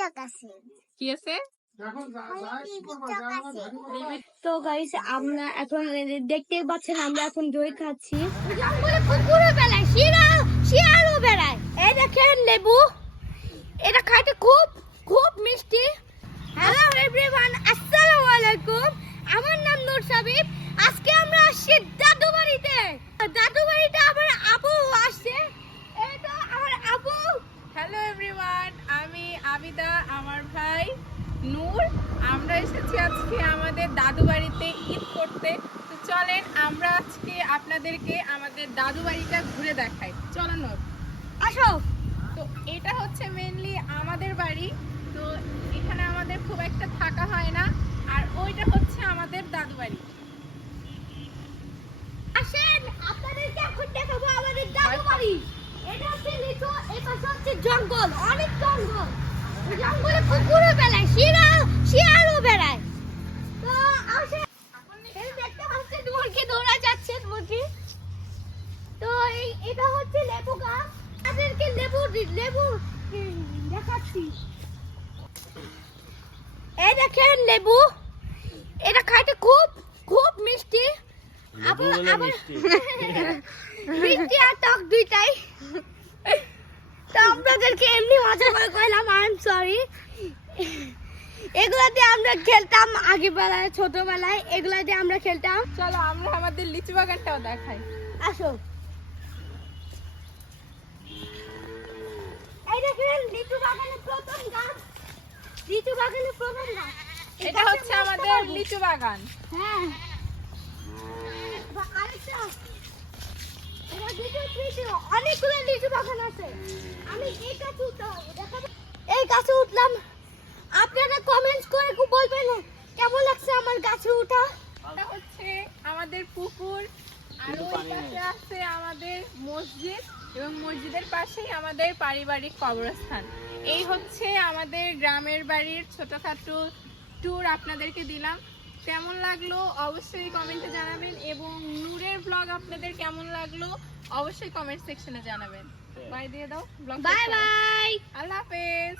চক আছে। কি আছে? টিভি চক আছে। তো গাইস আমরা এখন দেখতে পাচ্ছেন আমরা এখন দই খাচ্ছি। কুকুরও বেড়ায় শিয়াল শিয়ালও বেড়ায়। এই দেখেন লেবু এটা খাইতে খুব খুব মিষ্টি। হ্যালো এভরিওয়ান আসসালামু আলাইকুম। আমার নাম নূর সাবিব আজকে আমরা আসছি দাদু বাড়িতে দাদু বাড়িতে আমার আবু আসছে এই তো আমার আবু হ্যালো এভরিওয়ান আমি আবিদা আমার ভাই নূর। আমরা এসেছি আজকে আমাদের দাদু বাড়িতে ঈদ করতে। তো চলেন আমরা আজকে আপনাদেরকে আমাদের দাদু বাড়িটা ঘুরে দেখাই। চলো নূর। আসো। তো এটা হচ্ছে মেনলি আমাদের বাড়ি। তো এখানে আমাদের খুব একটা থাকা হয় না। আর ওইটা হচ্ছে আমাদের দাদু বাড়ি। আসেন আপনাদেরকে এখন দেখাবো আমাদের দাদু বাড়ি। এটা হচ্ছে পাশে হচ্ছে জঙ্গল অনেক জঙ্গল। জঙ্গলে কুকুরও বেড়ায় শিয়াল শিয়ালও বেড়ায়। তো দেখতে মুরগি দৌড়া যাচ্ছে মুরগি তো এই এটা হচ্ছে লেবু গাছ। তাদেরকে লেবু লেবু দেখাচ্ছি। এই দেখেন লেবু। এটা খাইতে খুব খুব মিষ্টি। আবার আবার মিষ্টি আর টক দুইটাই। তো আপনাদেরকে এমনি মজা করে কইলাম আই এম সরি এগুলা দিয়ে আমরা খেলতাম আগে বেলায় ছোটবেলায়। এগুলা দিয়ে আমরা খেলতাম। চলো আমরা আমাদের লিচু বাগানটাও দেখাই। আসো। এই দেখেন লিচু বাগানের প্রথম গাছ। লিচু বাগানের প্রথম গাছ। এটা হচ্ছে আমাদের লিচু বাগান। হ্যাঁ। আরেকটা। অনেকগুলো লিচু বাগান আছে। আমি এই গাছে এই উঠলাম। আপনারা কমেন্টস করে খুব বলবেন কেমন লাগছে আমার গাছে উঠা এটা হচ্ছে আমাদের পুকুর আর ওই পাশে আছে আমাদের মসজিদ এবং মসজিদের পাশেই আমাদের পারিবারিক কবরস্থান। এই হচ্ছে আমাদের গ্রামের বাড়ির ছোটখাটো ট্যুর আপনাদেরকে দিলাম। কেমন লাগল অবশ্যই কমেন্টে জানাবেন এবং নূরের ব্লগ আপনাদের কেমন লাগল অবশ্যই কমেন্ট সেকশনে জানাবেন। বাই দিয়ে দাও ব্লগ বাই বাই আল্লাহ হাফেজ।